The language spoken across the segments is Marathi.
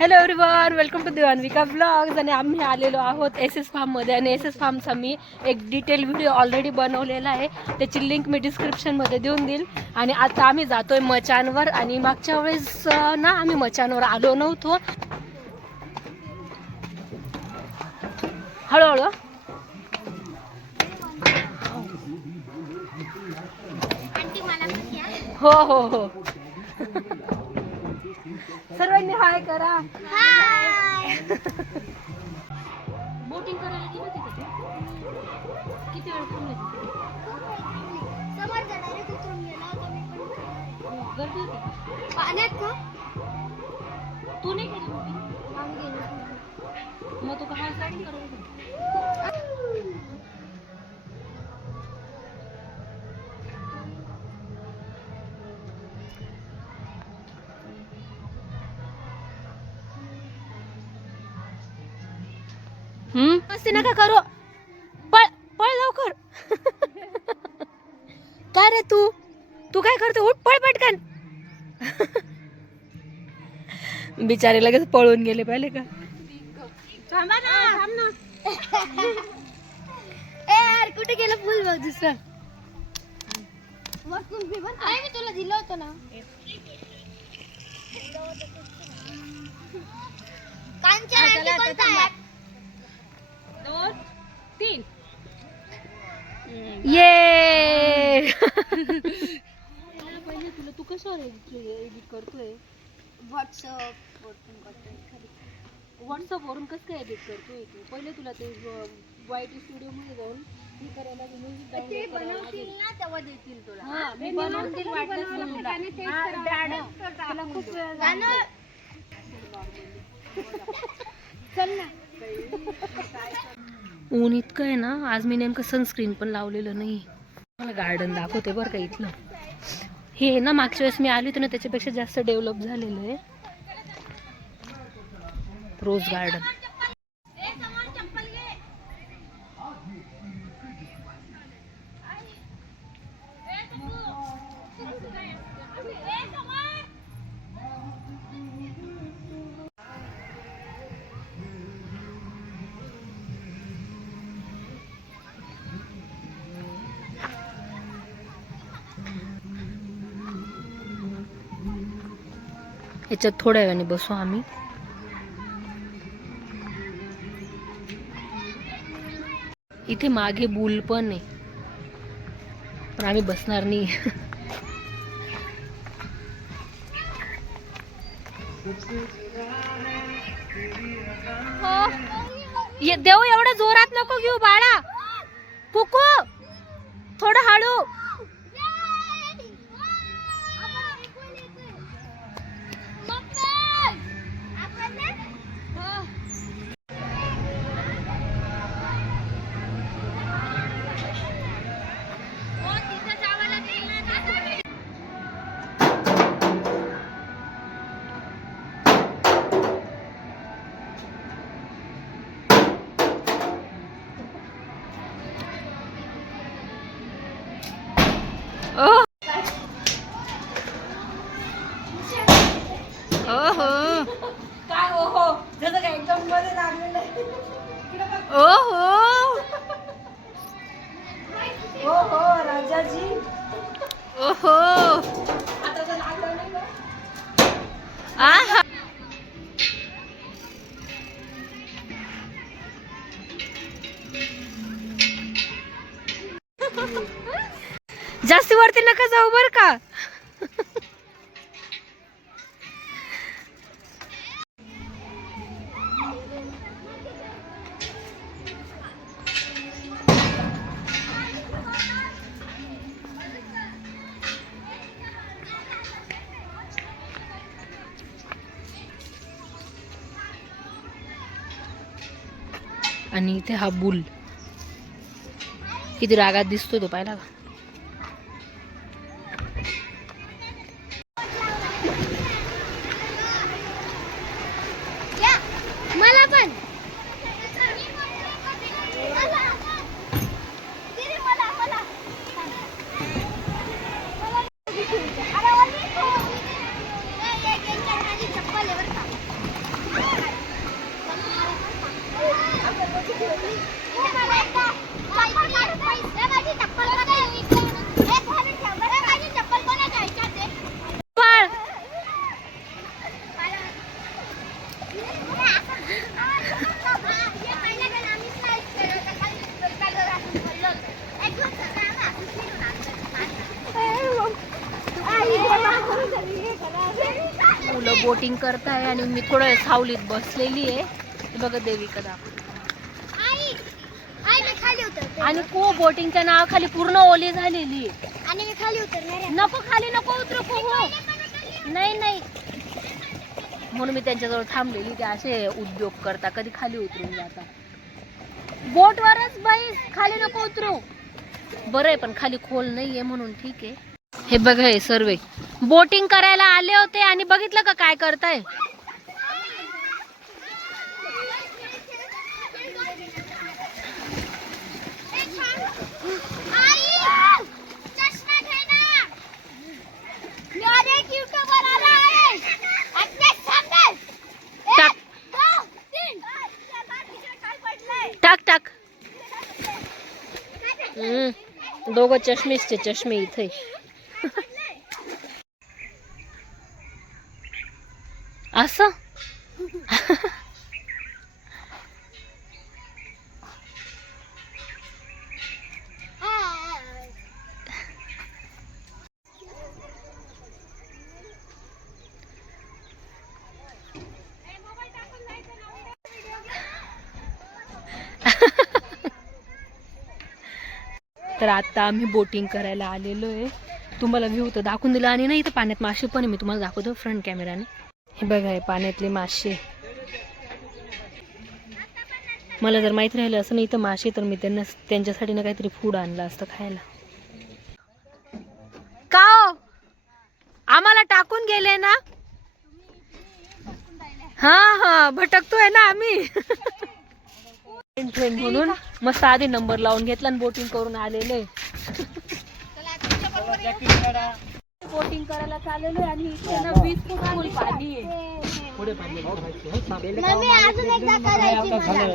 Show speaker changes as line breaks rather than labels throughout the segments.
हॅलो एव्हरीवन वेलकम टू दिवानविका ब्लॉग्स आणि आम्ही आलेलो आहोत एस एस फार्ममध्ये आणि एस एस फार्मचा मी एक डिटेल व्हिडिओ ऑलरेडी बनवलेला आहे. त्याची लिंक मी डिस्क्रिप्शनमध्ये देऊन देईल. आणि आता आम्ही जातोय मचानवर. आणि मागच्या वेळेस ना आम्ही मचानवर आलो नव्हतो. हळूहळू. हो हो हो. सर्वांनी हाय करा. बोटिंग करायला गेलो तिथे? किती वेळ गर्दी होती
पाण्यात का?
तू नाही केली बोटिंग मग तू काय स्टार्टिंग करत मस्ती नका करू. पळ पळ लवकर. काय रे तू? तू काय करतो? उठ पळ पटकन. बिचारे लगेच पळून गेले पाहिले का?
थांबा ना. थांब ना. ए यार कुठे गेलं फुल बघ दुसरं? मी तुला दिलं होतं ना. कांचन
दोन तीन ये पहिले तुला तू कशावर एडिट करतोय
व्हॉट्सअप
व्हॉट्सअप वरून कसं काय एडिट करतोय तू पहिले तुला ते वाईट स्टुडिओ मध्ये जाऊन हे करायला म्युझिक
ते
डाउनलोड करायला
बनवतील
लागेल.
ना तेव्हा देतील तुला
हा, मी बनवून देईल वाटल्यास मग तुला. हा, गाणं. तुला खूप वेळ
गाणं
लागेल.
चल ना
ऊन इतकं आहे ना आज मी नेमकं सनस्क्रीन पण लावलेलं नाही. मला गार्डन दाखवते बरं का इथलं. हे ना मागच्या वेळेस मी आली होती ना त्याच्यापेक्षा जास्त डेव्हलप झालेलं आहे. रोज गार्डन याच्यात थोड्या वेळाने बसू आम्ही. इथे मागे बुल पण आहे. पण आम्ही बसणार नाही. हो. ये- एवढ्या जोरात नको घेऊ बाळा. कुकू थोडं हळू. ओहो
हो
आणि इथे हा बुल. किती रागात दिसतो तो पाहिला का
या मला पण चप्पल आहे बरं का
बोटिंग करताय आणि मी थोडं सावलीत बसलेली आहे. बघा देविका दाखव.
खाली उतरते.
आणि को बोटिंगच्या नावाखाली पूर्ण ओली झालेली आहे.
आणि मी खाली उतरणार आहे.
नको खाली नको उतरू को हो नाही नाही. म्हणून मी त्यांच्याजवळ थांबलेली ते असे उद्योग करता कधी खाली उतरून जाता. बोटवरच बाई खाली नको उतरू. बरं आहे पण खाली खोल नाहीये म्हणून ठीक आहे. हे बघा हे सर्वे. बोटिंग करायला आले होते आणि बघितलं का काय करताय? टाक. टाक हम्म, दोघं चष्मेसचे चष्मे इथे. असं? तर आता आम्ही बोटिंग करायला आलेलो आहे. तुम्हाला व्ह्यू तर दाखवून दिला आणि नाही इथं पाण्यात मासे पण मी तुम्हाला दाखवतो फ्रंट कॅमेराने हे बघा हे पाण्यातले मासे. मला जर माहीत राहिलं असं नाही इथं मासे तर मी त्यांना त्यांच्यासाठी ना काहीतरी फूड आणलं असतं खायला. का हो? आम्हाला टाकून गेले ना? हा हा भटकतोय ना आम्ही. म्हणून मस्त आधी नंबर लावून घेतला आणि बोटिंग करून आलेले. बोटिंग करायला चाललेलो आणि इथे ना वीस फूट खोल पाणी आहे.
मम्मी अजून एकदा करायची मला.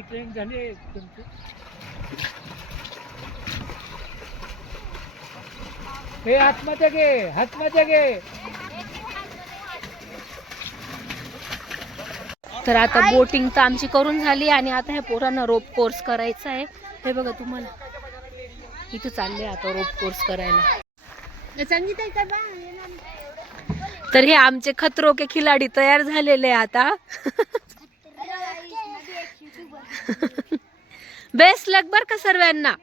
ट्रेन झाली तुमची. हे आत्महत्या घे आत्महत्या घे.
तर आता बोटिंग तर आमची करून झाली आणि आता ह्या पोरांना रोप कोर्स करायचा आहे. हे बघा तुम्हाला. इथं चालले आता रोप कोर्स करायला. तर हे आमचे खतरो के खिलाडी तयार झालेले आहे आता. बेस्ट लक बर का सर्वांना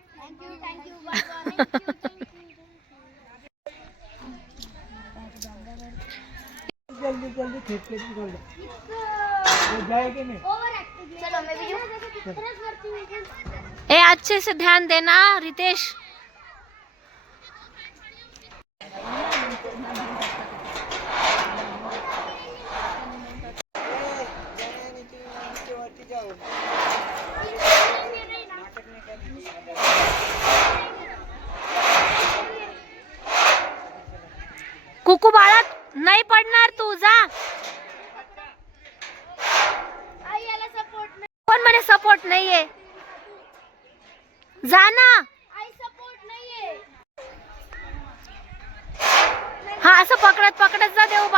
जल्दी जल्दी निकल जाएगी नहीं
चलो मैं वीडियो
ए अच्छे से ध्यान देना रितेश।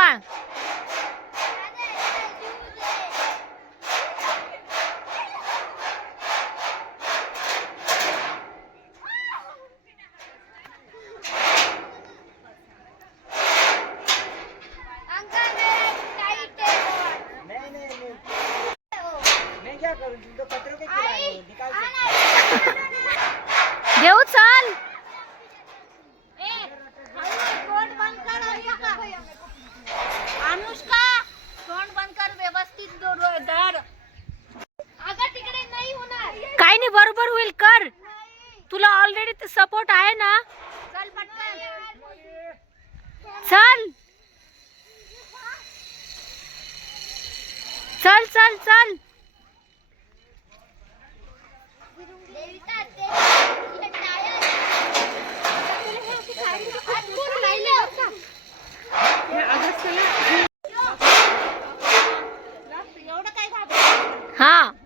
看 सपोर्ट
आहे ना?
चल
चल. चल चल चल. हा.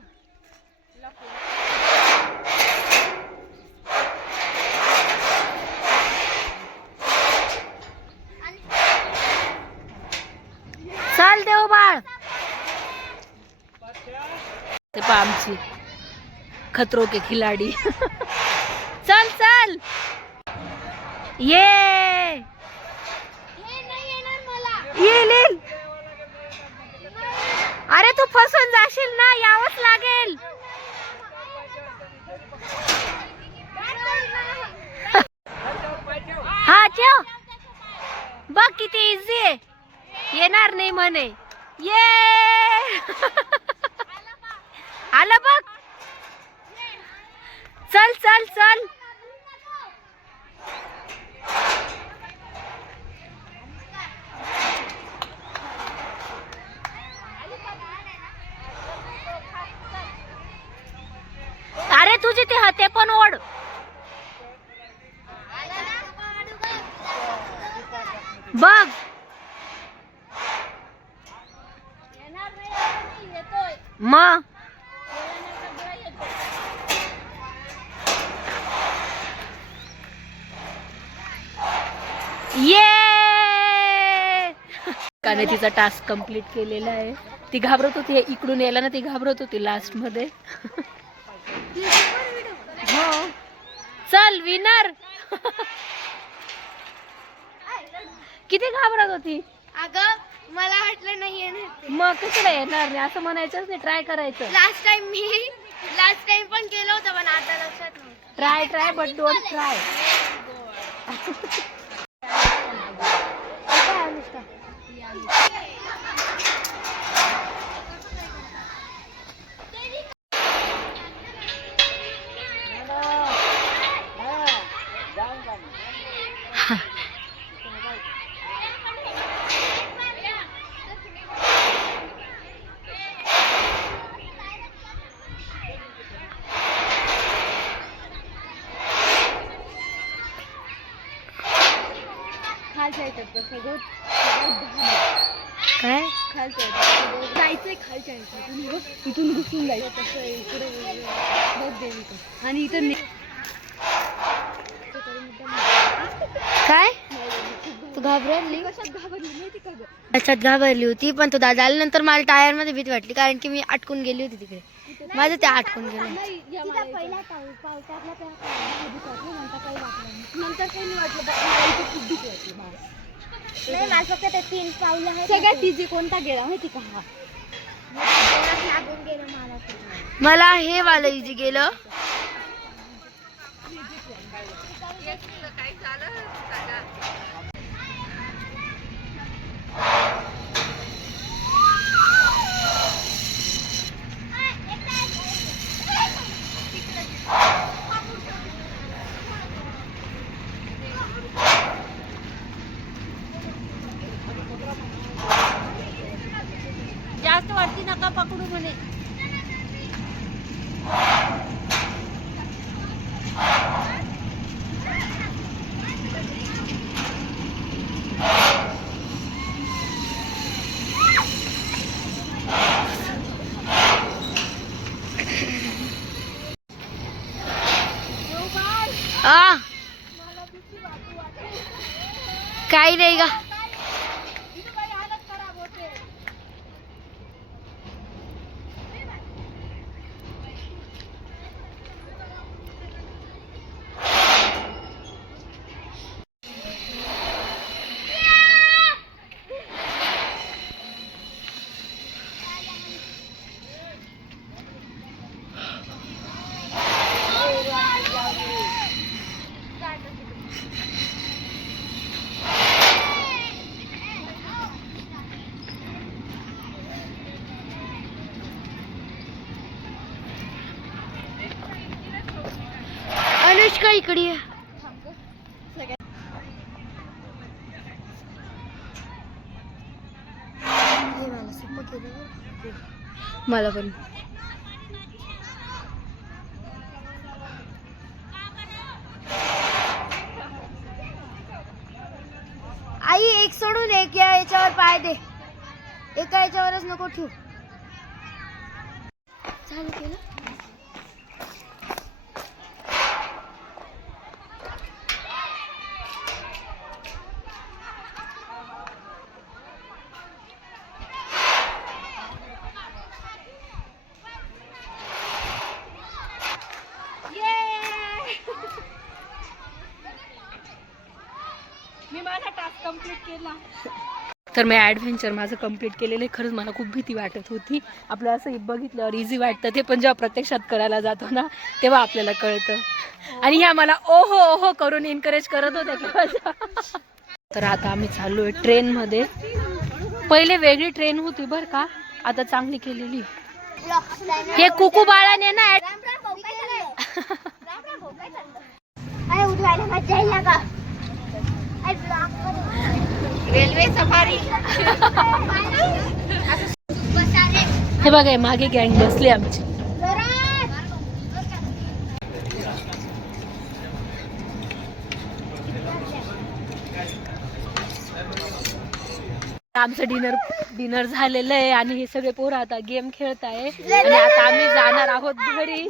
पहा आमची. खतरो के खिलाडी. चल चल. ये. येईल. अरे तू फसून जाशील ना यावंच लागेल. हा ठेव. बघ किती इझी आहे. येणार नाही म्हणे. ये. आलं बघ. चल चल चल. अरे तुझे ते हते पण ओढ. बघ. मग? ये काने तिचा टास्क कंप्लीट केलेला आहे. ती घाबरत होती इकडून यायला ना ती घाबरत होती लास्टमध्ये. हो. चल विनर किती घाबरत होती?
अगं मला वाटलं नाही येणार
मग कशाला येणार नाही? असं म्हणायचंच नाही ट्राय करायचं.
लास्ट टाइम मी लास्ट टाइम पण केलं होतं पण आता लक्षात
try try but don't try
खालच्या याच्यात बस, सगळं
काय.
जायचंय खालच्या. इथून घुस- इथून घुसून जायचं. तसं इकडे. आणि इथं
काय? तू घाबरली?
कशात घाबरली
होती? पण तो दादा आल्यानंतर मला टायरमध्ये भीती वाटली कारण की मी अटकून गेली होती तिकडे. माझं ते अटकून गेलं.
नाही, मला बा.
तीन पावलं आहेत.
सगळ्यात इझी कोणता गेला माहिती का? हा.
मला हे वालं इझी गेलं
जास्त वरती नका पकडू म्हणे
आ. काही नाही का इकडे ये. मला
पण.
आई एक सोडून एक या याच्यावर पाय दे. एका याच्यावरच नको ठेवू. झालं केलं
मी माझा टास्क कंप्लीट केला तर मी ॲडव्हेंचर माझं कंप्लीट केलेलं आहे. खरंच मला खूप भीती वाटत होती. आपलं असं बघितल्यावर इझी वाटतं ते पण जेव्हा प्रत्यक्षात करायला जातो ना तेव्हा आपल्याला कळतं. आणि ह्या मला ओहो ओहो करून एनकरेज करत होत्या की तर आता आम्ही चाललो आहे ट्रेनमध्ये पहिले वेगळी ट्रेन होती बरं का आता चांगली केलेली. हे कुकू बाळाने ना
रेल्वे सफारी.
हे बघा मागे गँग बसली आमची. आमचं डिनर डिनर झालेलं आहे आणि हे सगळे पोरं आता गेम खेळत आहे आणि आता आम्ही जाणार आहोत घरी.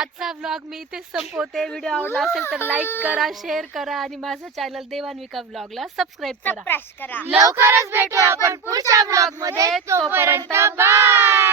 आजचा व्लॉग मी इथेच संपवते. व्हिडिओ आवडला असेल तर लाईक करा शेअर करा आणि माझं चॅनल देवान्विका व्लॉगला सबस्क्राईब करा.
करा.
लवकरच भेटू आपण पुढच्या व्लॉगमध्ये. तोपर्यंत बाय